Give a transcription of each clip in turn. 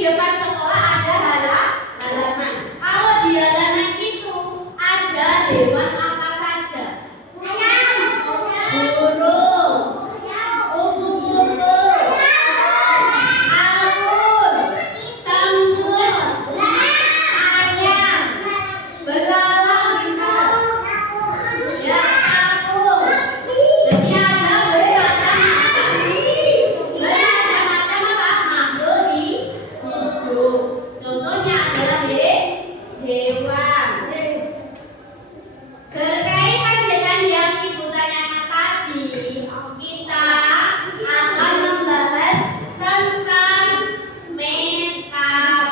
depan sekolah ada halaman. Kalau di halaman itu ada hewan apa saja? Burung, kupu-kupu, alun, semut, ayam, belalang, ya kapur. Jadi ada bermacam apa? Makhluk hidup. Contohnya adalah hewan. Berkaitan dengan yang ibu tanyakan tadi, kita akan membahas tentang metamorfosis,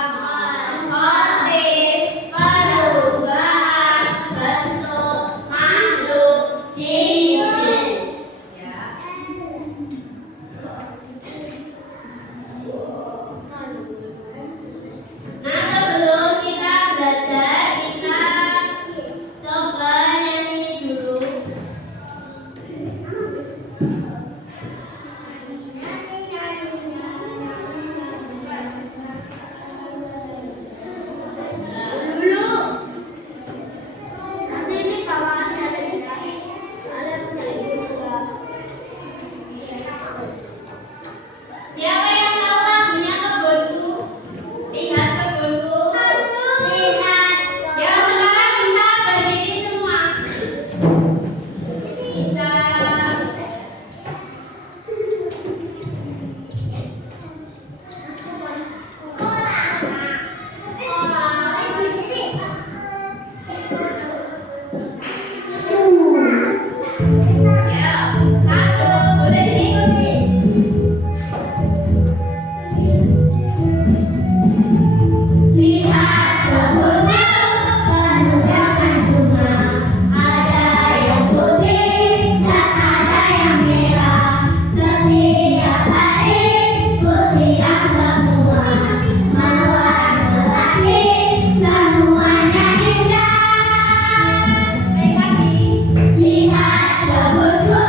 perubahan bentuk makhluk hidup. Ya. Nah, sebelum kita belajar, kita coba nyanyi dulu. Siapa yang tahu lagunya Kebunku? Lihat kebunku. Ya, sekarang bisa berdiri semua. Kita ya, satu, boleh diikuti. Lihat kebunku penuh dengan bunga, ada yang putih dan ada yang merah. Setiap hari ku siap semua, mewarna-warni semuanya indah. Baik lagi. Lihat kebunku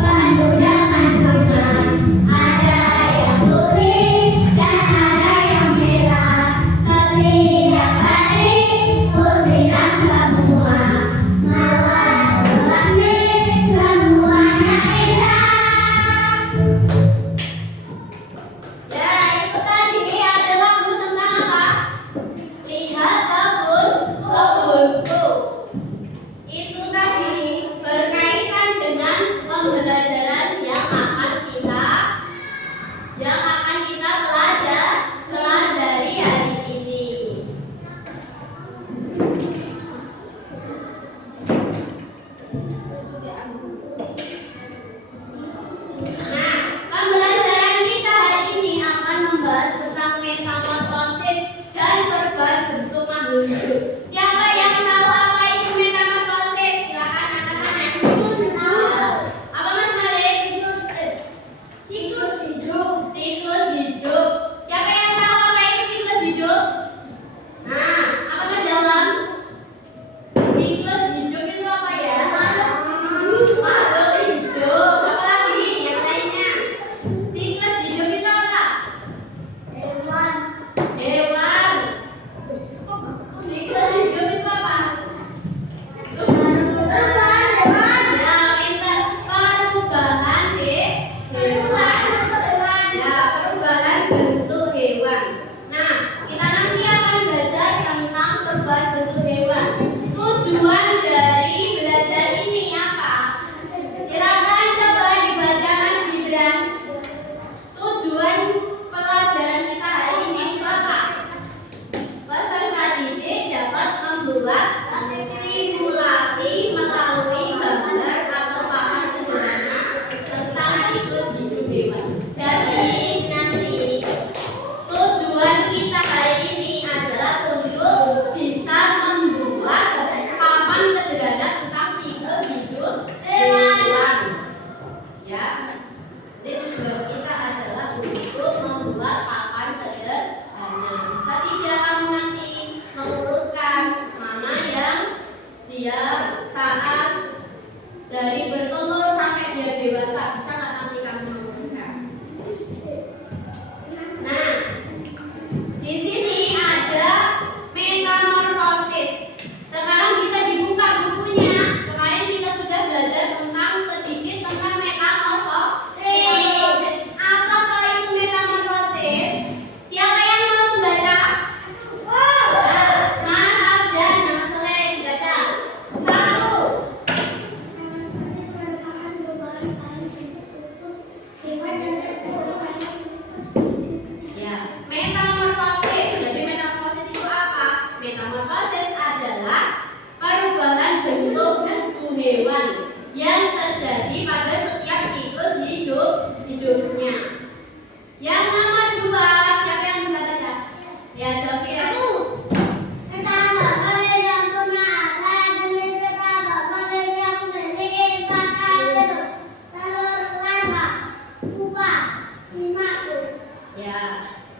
penuh dengan bunga, ada yang putih dan ada yang merah. Setiap hari ku siram semua, mewarna-warni semuanya indah. Ya, itu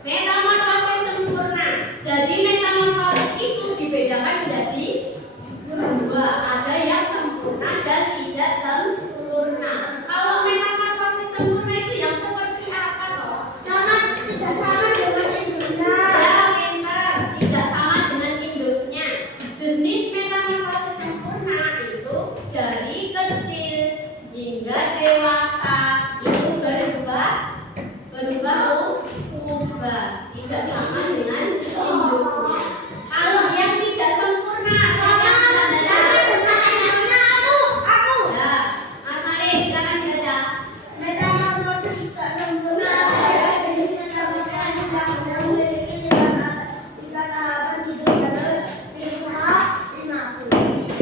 Metamorfosis sempurna. Jadi metamorfosis itu dibedakan menjadi dua, ada yang sempurna dan tidak sempurna. Kalau metamorfosis sempurna itu yang seperti apa toh? Tidak sama dengan induknya. Ya, pintar. Tidak sama dengan induknya. Jenis metamorfosis sempurna itu dari kecil hingga dewasa itu berubah tidak sama dengan induknya. Kalau yang tidak sempurna Sama dengan aku. ya, Mas Malik silakan dibaca. Metamorfosis tidak sempurna adalah jenis metamorfosis yang memiliki tiga tahapan hidup dalam lima aku.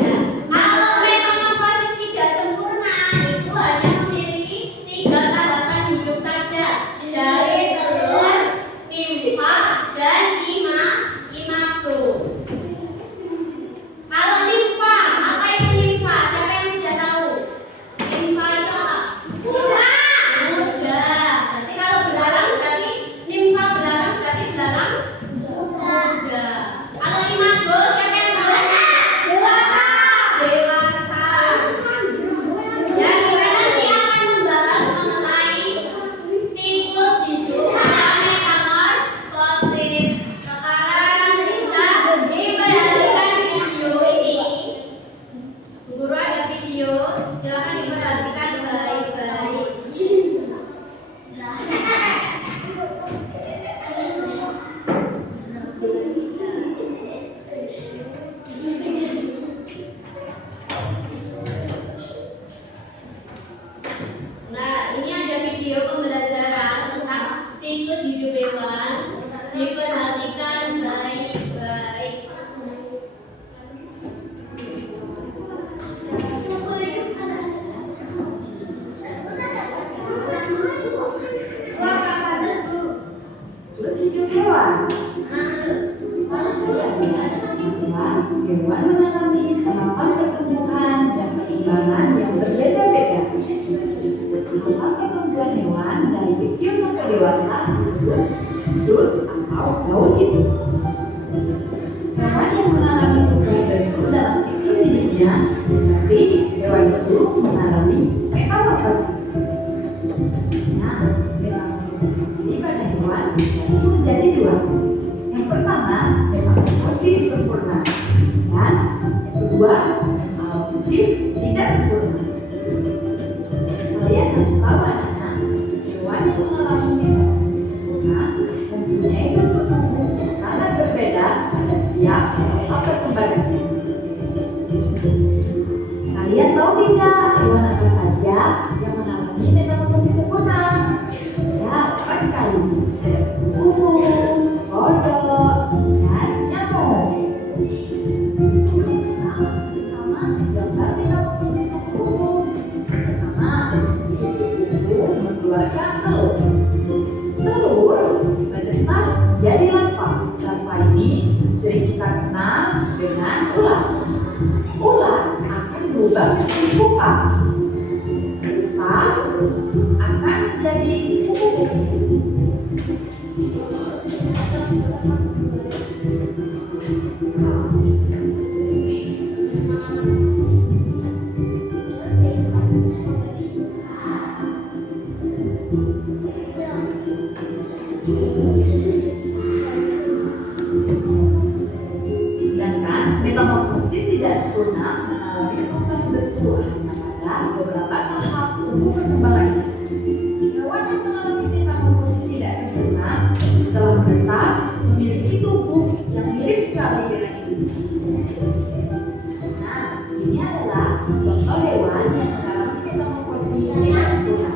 Ya. Kalau metamorfosis tidak sempurna itu hanya memiliki 3 tahapan hidup saja, dari telur, nimfa, dan imago. Kalau nimfa, apa itu nimfa? Siapa yang sudah tahu? Nimfa itu apa? Muda. Berarti kalau belalang berarti nimfa belalang berarti belalang muda. Kalau imago siapa yang tahu? Dewasa. Ya, kita nanti akan membahas mengenai siklus hidup pada metamorfosis. Sekarang bisa diperhatikan video ini. Bu Guru ada video, silakan diperhatikan baik-baik. Nah, ini ada video pembelajaran tentang siklus hidup hewan. Diperhatikan baik-baik. Siklus hidup hewan. Hewan mengalami tahapan pertumbuhan dan perkembangan yang berbeda-beda. Tahapan pertumbuhan hewan dari kecil sampai dewasa disebut siklus atau daun hidup. Hewan yang mengalami perubahan bentuk dalam siklus hidupnya, berarti hewan itu mengalami metamorfosis. Nah, metamorfosis ini pada hewan itu menjadi dua. Yang pertama, metamorfosis sempurna, dan yang kedua, metamorfosis tidak sempurna. Kalian harus tahu anak-anak, hewan yang mengalami metamorfosis sempurna mempunyai bentuk tubuh yang sangat berbeda pada tiap tahap perkembangannya. Kalian tahu tidak hewan apa saja yang mengalami metamorfosis sempurna? Ya, tepat sekali. Burung, kodok, dan nyamuk. Nah, pertama gambar metamorfosis burung. Pertama, burung mengeluarkan telur. Telur menetas jadi larva. Larva ini sering kita kenal dengan ulat. Ulat akan berubah menjadi pupa. Pupa akan menjadi kupu-kupu. Sedangkan metamorfosis tidak sempurna mengalami perubahan bentuk hanya pada beberapa tahap tumbuh perkembangannya. Hewan yang mengalami metamorfosis tidak sempurna setelah menetas memiliki tubuh yang mirip sekali dengan ini. Nah, ini adalah contoh hewan yang mengalami metamorfosis tidak sempurna.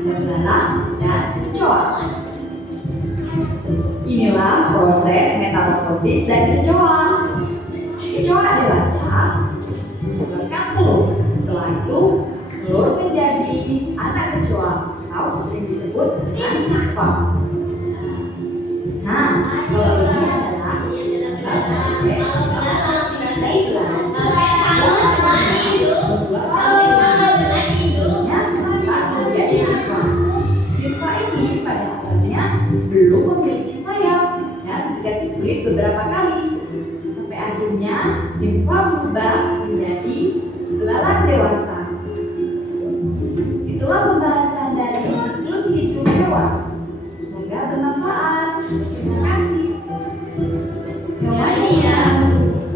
Ada belalang dan kecoa. Inilah proses metamorfosis dari kecoa. Kecoa dewasa mengeluarkan telur. Setelah itu, telur menjadi anak kecoa atau yang disebut dengan larva. Nah, kalau ini adalah Larva ini pada awalnya belum memiliki sayap dan tidak ditulis beberapa kali. Sampai akhirnya nimfa berubah menjadi belalang dewasa. Itulah pembahasan dari siklus hidup hewan. Semoga bermanfaat. Terima kasih. Ya, ini ya.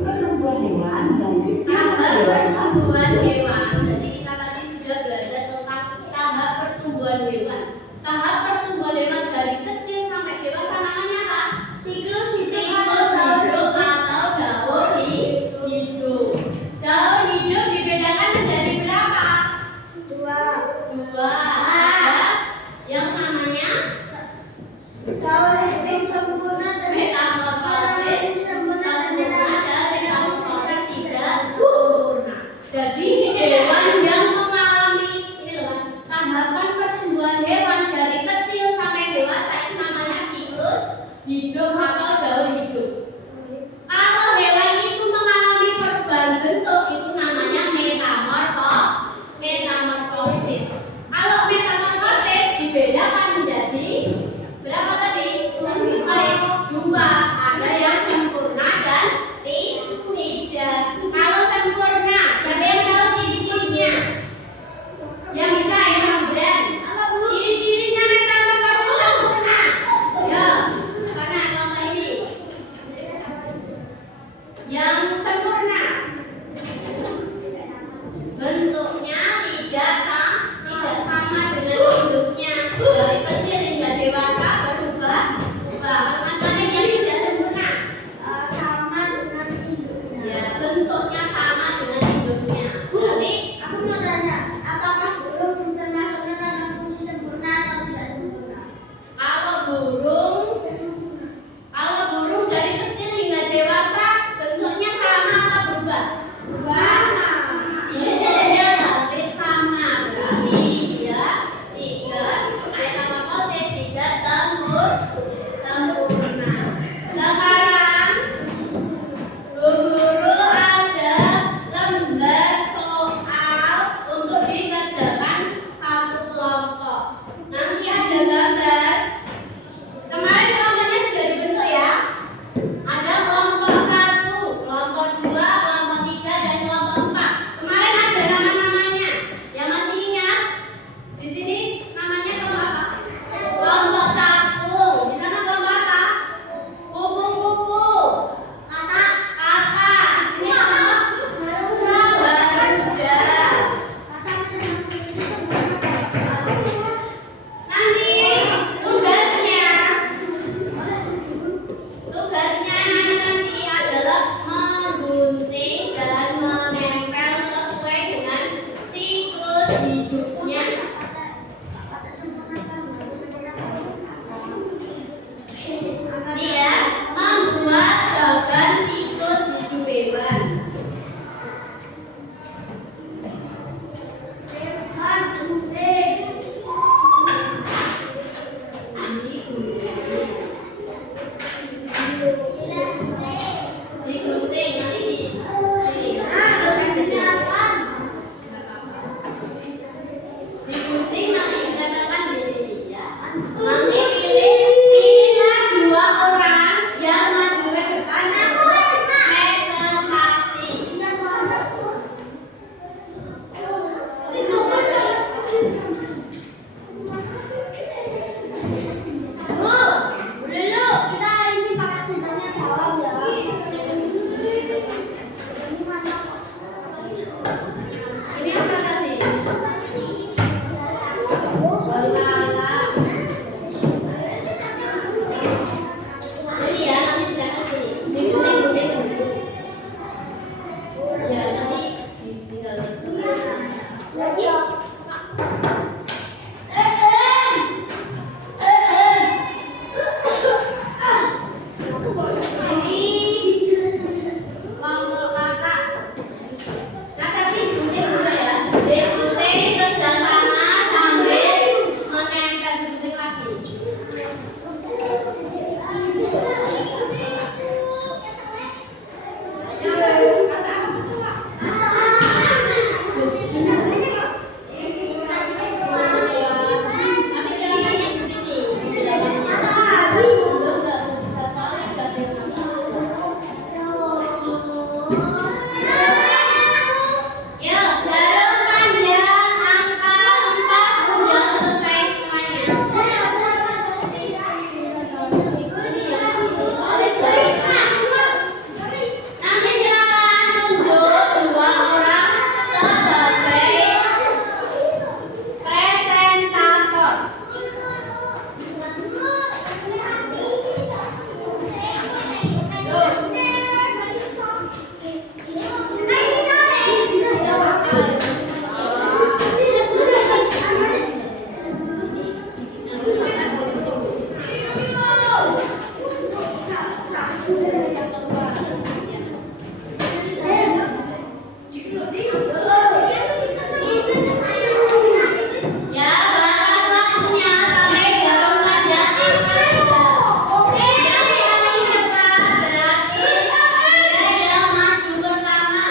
Pertumbuhan hewan dari kecil Tahap sampai dewasa. pertumbuhan hewan. Jadi kita tadi sudah belajar tentang tahap pertumbuhan hewan. Tahap pertumbuhan hewan dari kecil sampai dewasa namanya apa? Siklus Siklus hidup atau daur hidup. Daur hidup dibedakan menjadi berapa? dua. Dua. Ada yang namanya Daur hidup sempurna dan metamorfosis sempurna dan sempurna dan metamorfosis tidak sempurna. Jadi hewan yang mengalami ini loh, tahapan pertumbuhan hewan dari kecil sampai dewasa itu namanya siklus hidup atau daur hidup. Kalau hewan itu mengalami perubahan bentuk itu namanya metamorfosis. Kalau metamorfosis dibedakan menjadi berapa tadi? Dua. Ada yang sempurna dan tidak. Kalau sempurna, siapa yang tahu ciri-cirinya? Yang bisa ya Mas Gibran? Ciri-cirinya metamorfosis sempurna. Ya, karena kelompok ini. Yang sempurna bentuknya tidak sama dengan hidupnya. Dari kecil hingga dewasa berubah. Makanya yang tidak sempurna. sama dengan hidupnya. Ya, bentuknya sama dengan hidupnya. Berarti Aku mau tanya, apakah burung termasuknya dalam fungsi sempurna atau tidak sempurna? kalau burung dari kecil hingga dewasa bentuknya sama atau berubah? Sama. Iya, hampir sama. Berarti dia tidak metamorfosis, tidak sempurna. Sekarang Bu Guru ada lembar soal untuk dikerjakan satu kelompok. Nanti ada gambar. Kemarin kelompoknya sudah dibentuk ya. Ada kelompok 1, kelompok 2, kelompok 3, dan kelompok 4. Kemarin ada nama-namanya. Yang masih ingat? Di sini namanya kelompok apa? Kelompok 1. Di sana kelompok Ya, batas waktunya sampai jarum pelajaran Anda. Oke, yang paling cepat berarti dia yang maju pertama.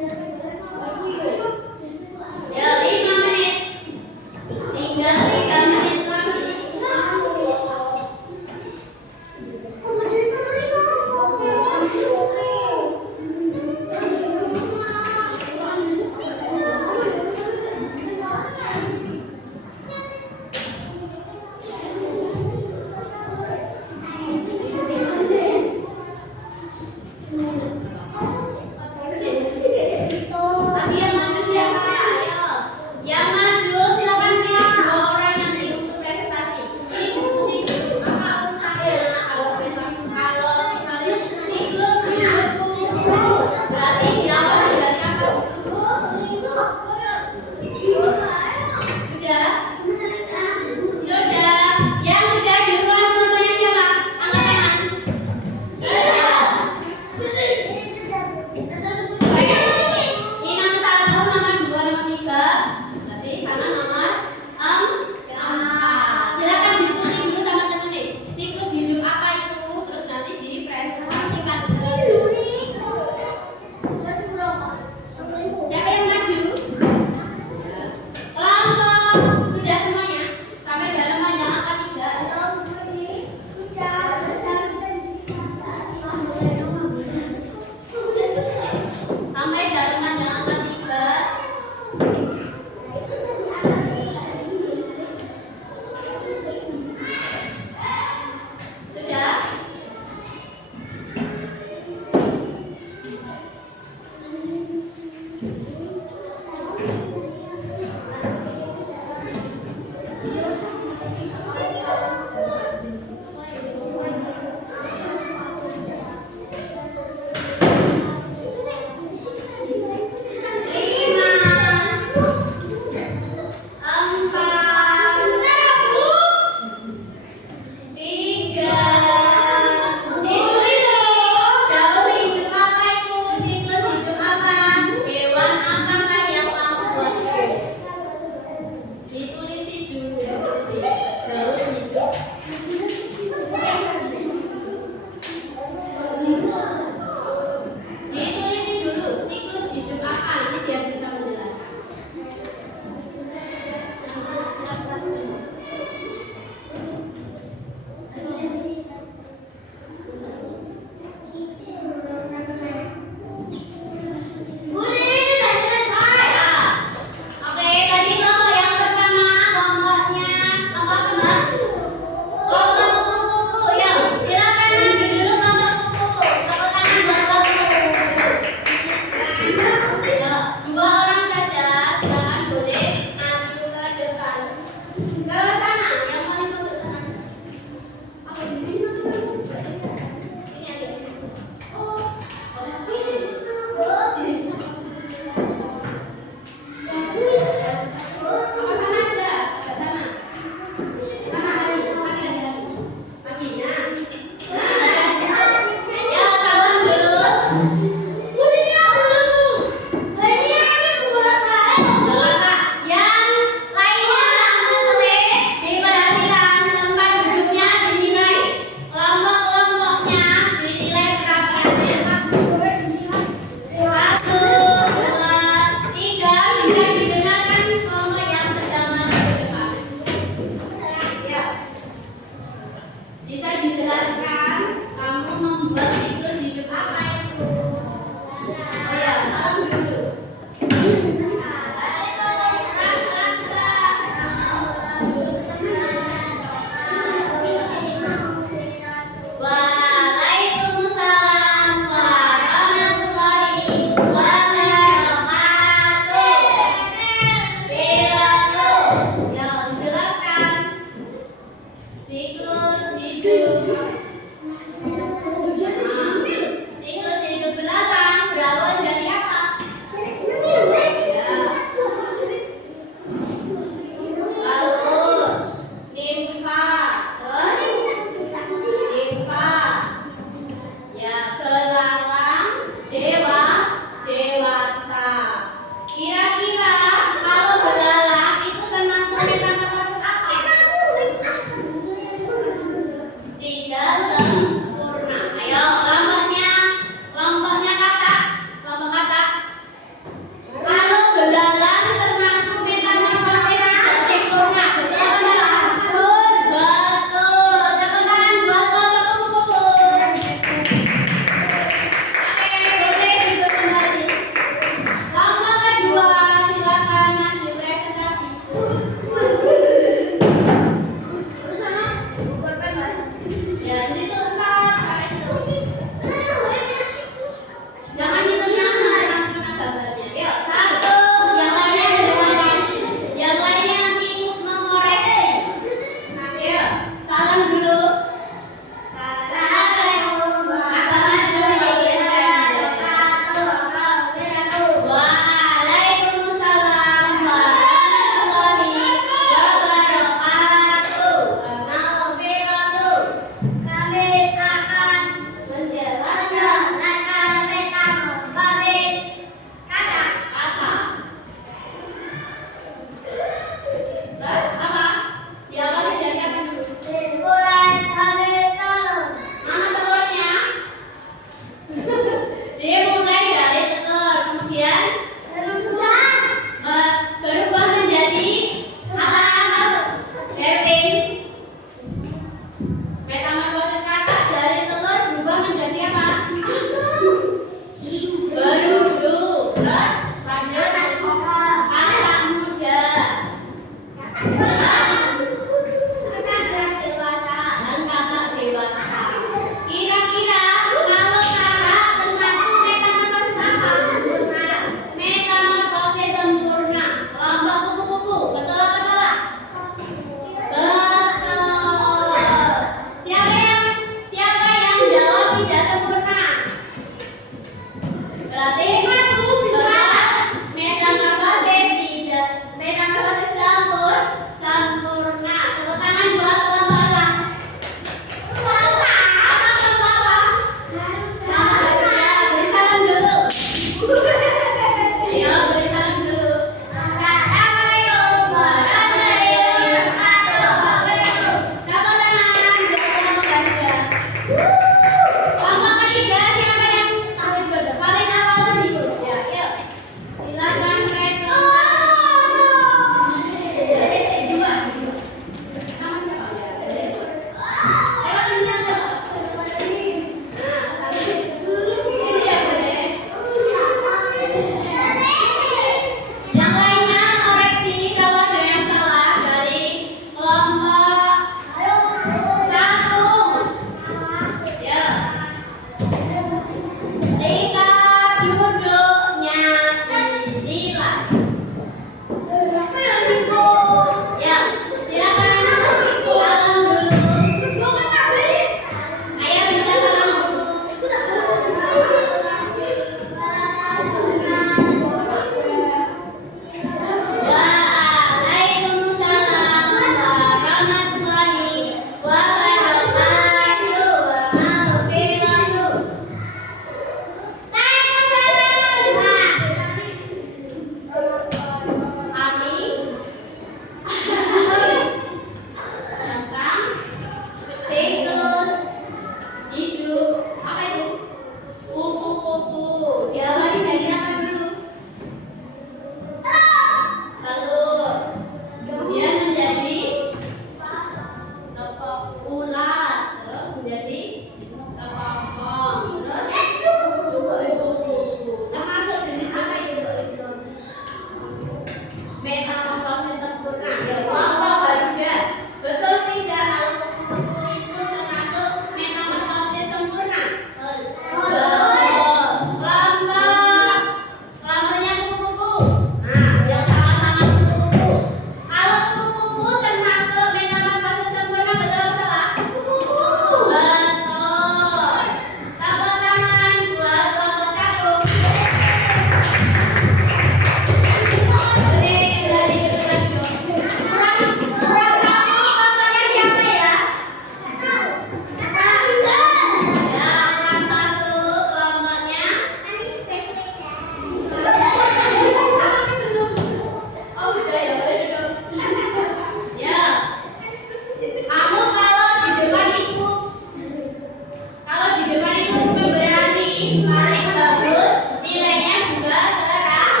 paling bagus, nilainya juga serang.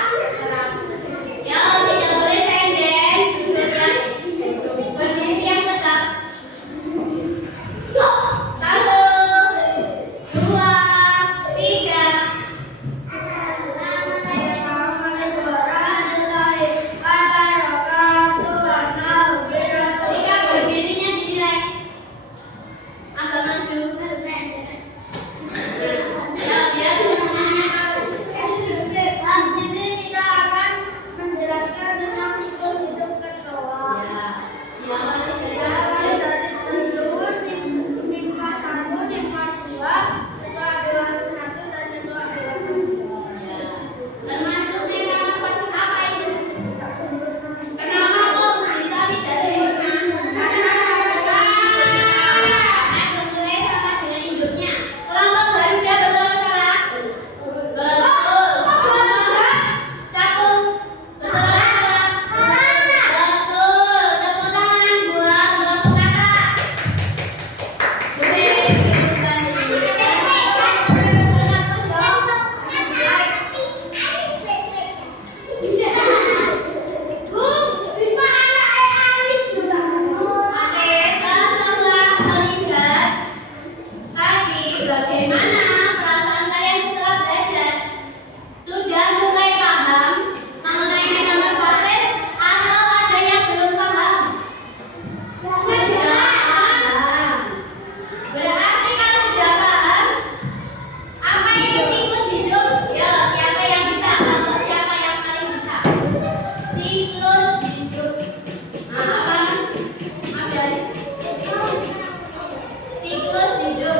Ya, tidak boleh senden, berdiri yang tetap. 1, 2, 3. Jika berdirinya dinilai agak maju. Ya, biar semuanya tahu. Ya, siapa nih dari ya. Termasuk mereka proses apa itu? Kenapa kok bisa tidak sempurna? Karena bentuknya sama dengan induknya. Kelompok Garuda betul atau salah? Betul. Capung betul atau salah? Betul. Tepuk tangan buat kelompok kata. Oke, sama-sama melihat tadi bagaimana perasaan kalian setelah belajar. Sudah mulai paham mengenai metamorfosis atau ada yang belum paham? Sudah paham. Berarti kalau sudah paham, apa itu siklus hidup? Ya, siapa yang bisa? Atau siapa yang paling bisa? Siklus hidup. Apa mas? Siklus hidup.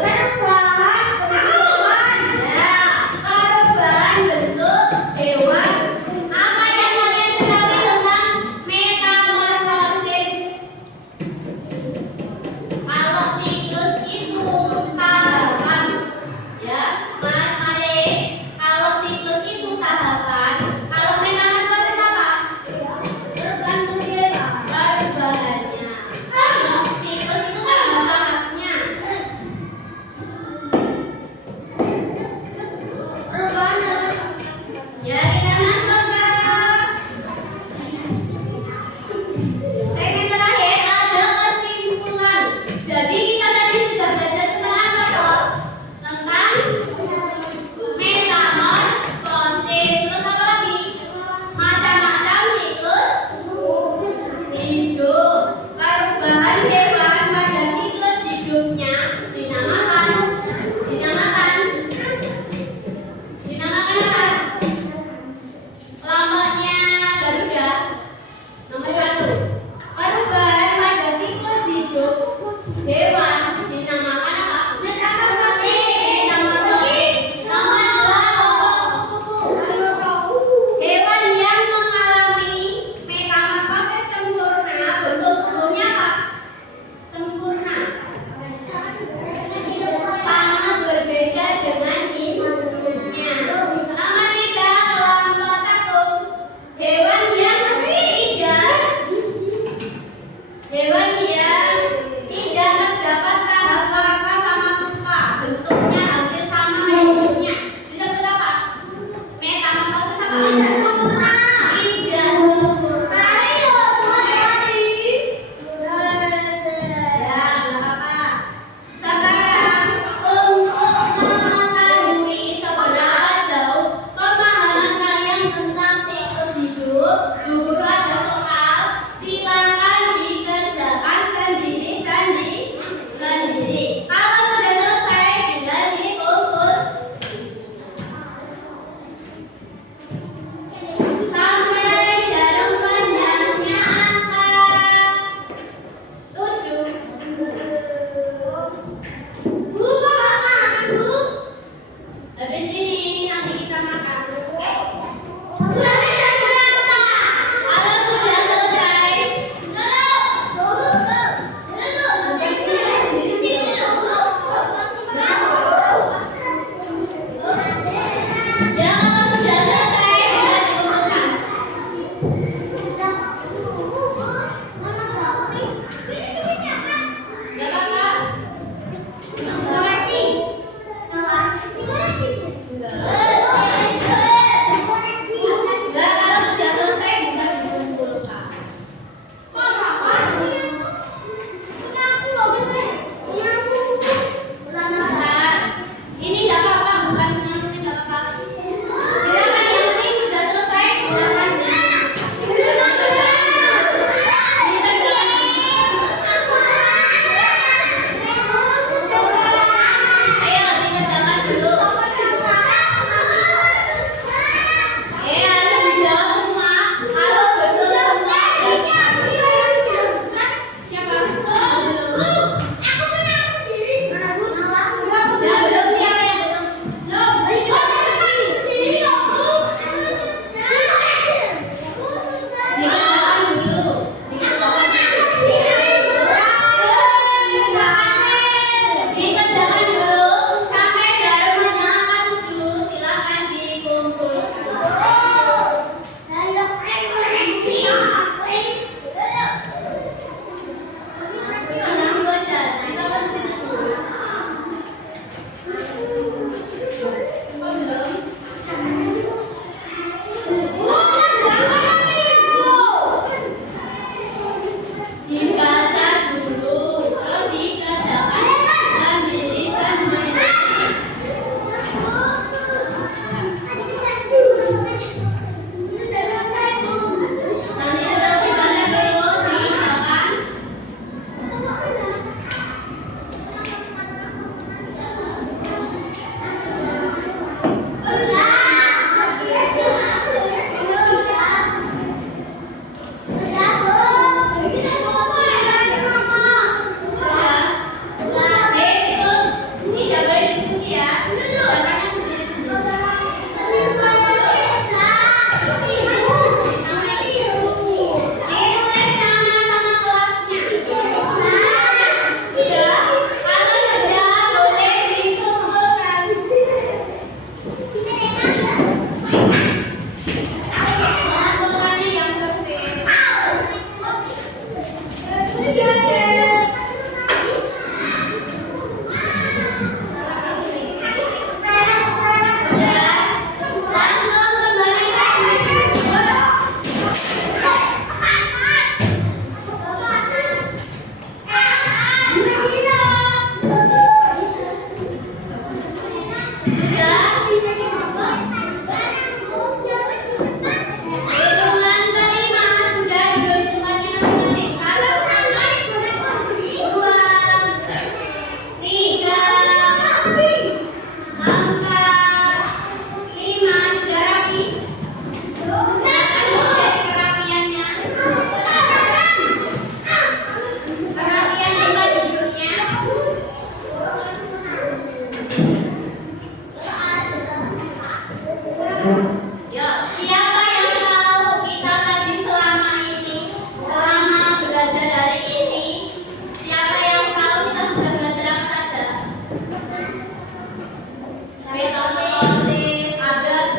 Ya, siapa yang tahu kita tadi selama ini, selama belajar hari ini, siapa yang tahu kita sudah belajar apa saja? Mitosis, ada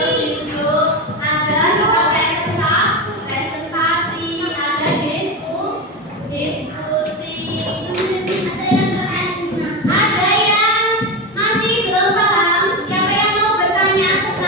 hidup, ada juga presentasi, ada diskusi. Ada yang masih belum paham? Siapa yang mau bertanya?